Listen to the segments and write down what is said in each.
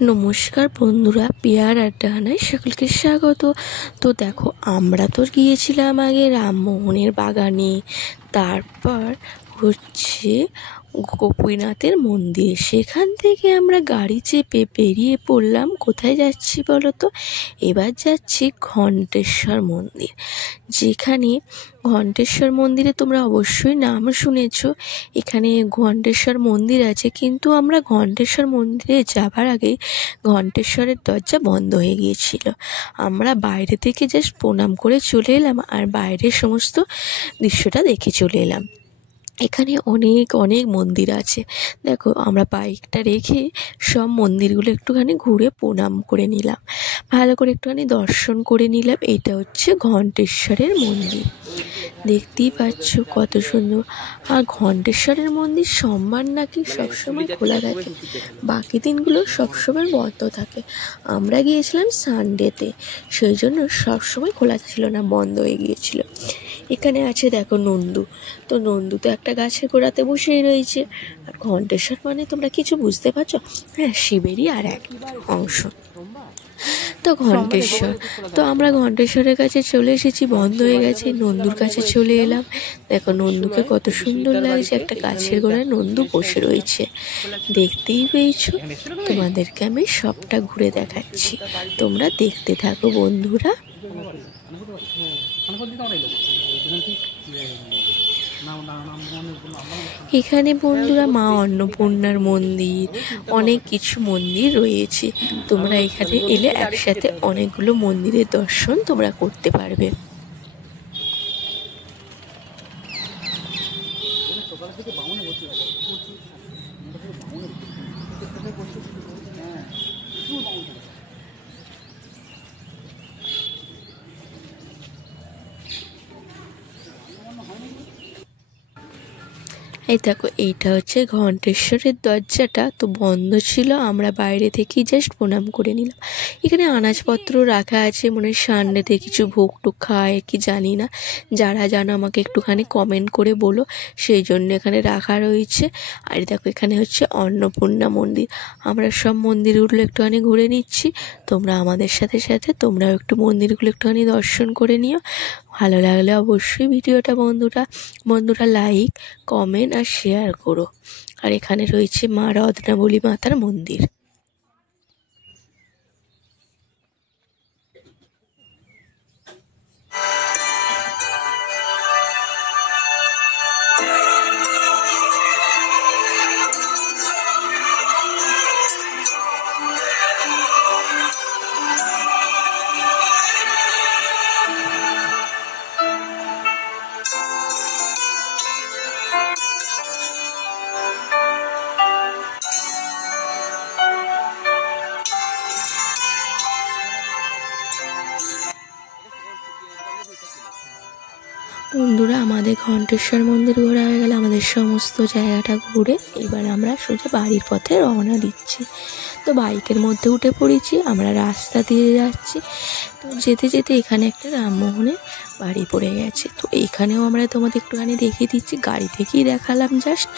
নমস্কার বন্ধুরা, পিয়ার আড্ডাখানায় সকলকে স্বাগত। তো দেখো, আমরা তো গিয়েছিলাম আগে রামমোহনের বাগানে, তারপর হচ্ছে গোপীনাথের মন্দির। সেখান থেকে আমরা গাড়ি চেপে বেরিয়ে পড়লাম। কোথায় যাচ্ছি বলো তো? এবার যাচ্ছি ঘণ্টেশ্বর মন্দির। যেখানে ঘণ্টেশ্বর মন্দিরে তোমরা অবশ্যই নাম শুনেছ। এখানে ঘণ্টেশ্বর মন্দির আছে, কিন্তু আমরা ঘণ্টেশ্বর মন্দিরে যাবার আগে ঘণ্টেশ্বরের দরজা বন্ধ হয়ে গিয়েছিল। আমরা বাইরে থেকে জাস্ট প্রণাম করে চলে এলাম, আর বাইরের সমস্ত দৃশ্যটা দেখে চলে এলাম। এখানে অনেক অনেক মন্দির আছে। দেখো, আমরা বাইকটা রেখে সব মন্দিরগুলো একটুখানি ঘুরে প্রণাম করে নিলাম, ভালো করে একটুখানি দর্শন করে নিলাম। এটা হচ্ছে ঘণ্টেশ্বরের মন্দির, দেখতেই পাচ্ছ কত সুন্দর। আর ঘণ্টেশ্বরের মন্দির সোমবার নাকি সবসময় খোলা থাকে, বাকি দিনগুলো সবসময় বন্ধ থাকে। আমরা গিয়েছিলাম সানডেতে, সেই জন্য সবসময় খোলা ছিল না, বন্ধ হয়ে গিয়েছিল। এখানে আছে দেখো নন্দু। তো নন্দু তো একটা গাছের গোড়াতে বসেই রয়েছে। আর ঘণ্টেশ্বর মানে তোমরা কিছু বুঝতে পারছো? হ্যাঁ, শিবেরই আর এক অংশ। তো ঘণ্টেশ্বর, তো আমরা ঘণ্টেশ্বরের কাছে চলে এসেছি, বন্ধ হয়ে গেছে। নন্দুর কাছে চলে এলাম। দেখো নন্দুকে কত সুন্দর লাগছে, একটা গাছের গোড়ায় নন্দু বসে রয়েছে, দেখতেই পেয়েছো। তোমাদেরকে আমি সবটা ঘুরে দেখাচ্ছি, তোমরা দেখতে থাকো বন্ধুরা। এখানে বন্ধুরা মা অন্নপূর্ণার মন্দির, অনেক কিছু মন্দির রয়েছে। তোমরা এখানে এলে একসাথে অনেকগুলো মন্দিরের দর্শন তোমরা করতে পারবে। এই দেখো, এইটা হচ্ছে ঘণ্টেশ্বরের দরজাটা, তো বন্ধ ছিল। আমরা বাইরে থেকেই জাস্ট প্রণাম করে নিলাম। এখানে আনাজপত্র রাখা আছে, মনে হয় সানডেতে কিছু ভোগ টোগ খায় কি জানি না। যারা জানো আমাকে একটুখানি কমেন্ট করে বলো, সেই জন্য এখানে রাখা রয়েছে। আর দেখো, এখানে হচ্ছে অন্নপূর্ণা মন্দির। আমরা সব মন্দিরগুলো একটুখানি ঘুরে নিচ্ছি, তোমরা আমাদের সাথে সাথে তোমরাও একটু মন্দিরগুলো একটুখানি দর্শন করে নিও। ভালো লাগলে অবশ্যই ভিডিওটা বন্ধুরা লাইক, কমেন্ট আর শেয়ার করো। আর এখানে রয়েছে মা রত্নাবলী মাতার মন্দির। বন্ধুরা, আমাদের ঘণ্টেশ্বর মন্দির ঘোরা হয়ে গেলে, আমাদের সমস্ত জায়গাটা ঘুরে এবার আমরা সোজা বাড়ির পথে রওনা দিচ্ছি। তো বাইকের মধ্যে উঠে পড়েছি, আমরা রাস্তা দিয়ে যাচ্ছি। তো যেতে যেতে এখানে একটা রামমোহনের বাড়ি পড়ে গেছে, তো এইখানেও আমরা তোমাদের একটুখানি দেখিয়ে দিচ্ছি, গাড়ি থেকেই দেখালাম জাস্ট,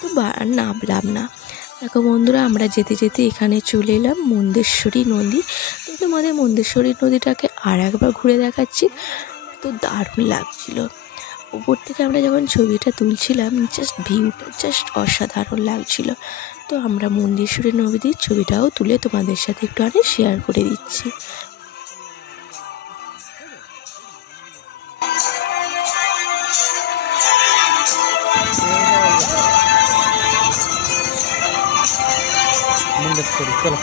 তো নামলাম না। দেখো বন্ধুরা, আমরা যেতে যেতে এখানে চলে এলাম মন্দেশ্বরী নদী। তো তোমাদের মন্দেশ্বরী নদীটাকে আর একবার ঘুরে দেখাচ্ছি। তো দারুণ লাগছিল, উপর থেকে আমরা যখন ছবিটা তুলছিলাম, জাস্ট ভিউটা জাস্ট অসাধারণ লাগছিল। তো আমরা মন্দেশ্বরী নদীর ছবিটাও তুলে তোমাদের সাথে একটু আগে শেয়ার করে দিচ্ছি। চলো।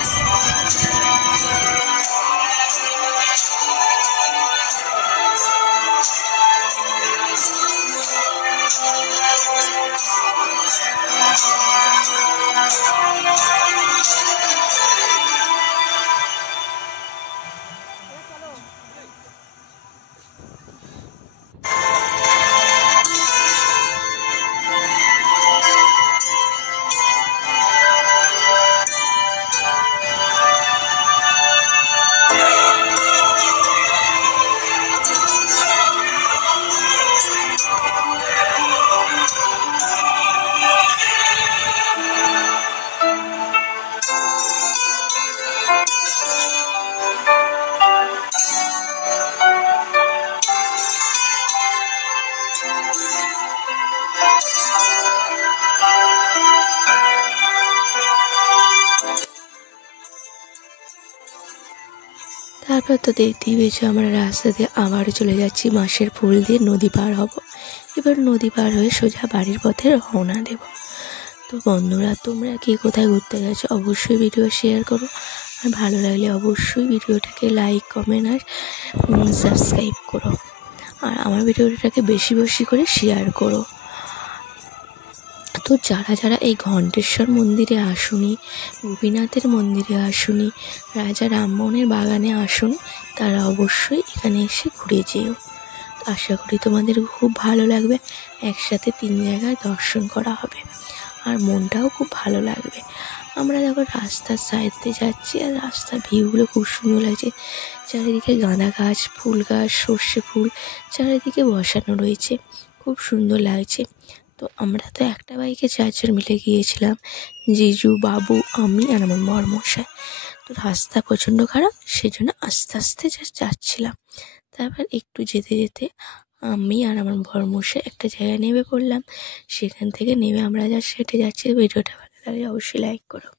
তারপর তো দেখতেই পেয়েছো আমরা রাস্তা দিয়ে আবারও চলে যাচ্ছি বাঁশের পুল দিয়ে নদী পার হব। এবার নদী পার হয়ে সোজা বাড়ির পথে রওনা দেব। তো বন্ধুরা, তোমরা কে কোথায় ঘুরতে গেছো অবশ্যই ভিডিও শেয়ার করো, আর ভালো লাগলে অবশ্যই ভিডিওটাকে লাইক কমেন্ট আর সাবস্ক্রাইব করো, আর আমার ভিডিওটাকে বেশি বেশি করে শেয়ার করো। তো যারা যারা এই ঘণ্টেশ্বর মন্দিরে আসুনি, গোপীনাথের মন্দিরে আসুনি, রাজা রামমোহনের বাগানে আসুনি, তারা অবশ্যই এখানে এসে ঘুরে যেও। আশা করি তোমাদের খুব ভালো লাগবে, একসাথে 3 জায়গায় দর্শন করা হবে আর মনটাও খুব ভালো লাগবে। আমরা দেখো রাস্তার সাইড দিয়ে যাচ্ছি আর রাস্তার ভিউগুলো খুব সুন্দর লাগছে। চারিদিকে গাঁদা গাছ, ফুল গাছ, সর্ষে ফুল চারিদিকে বসানো রয়েছে, খুব সুন্দর লাগছে। তো আমরা তো একটা বাইকে 4 জন মিলে গিয়েছিলাম, জিজু, বাবু, আমি আর আমার বরমশাই। তো রাস্তা প্রচণ্ড খারাপ, সেই জন্য আস্তে আস্তে যাচ্ছিলাম। তারপর একটু যেতে যেতে আমি আর আমার বরমশাই একটা জায়গায় নেমে পড়লাম। সেখান থেকে নেমে আমরা যা হেঁটে যাচ্ছি। ভিডিওটা ভালো লাগলে অবশ্যই লাইক করো।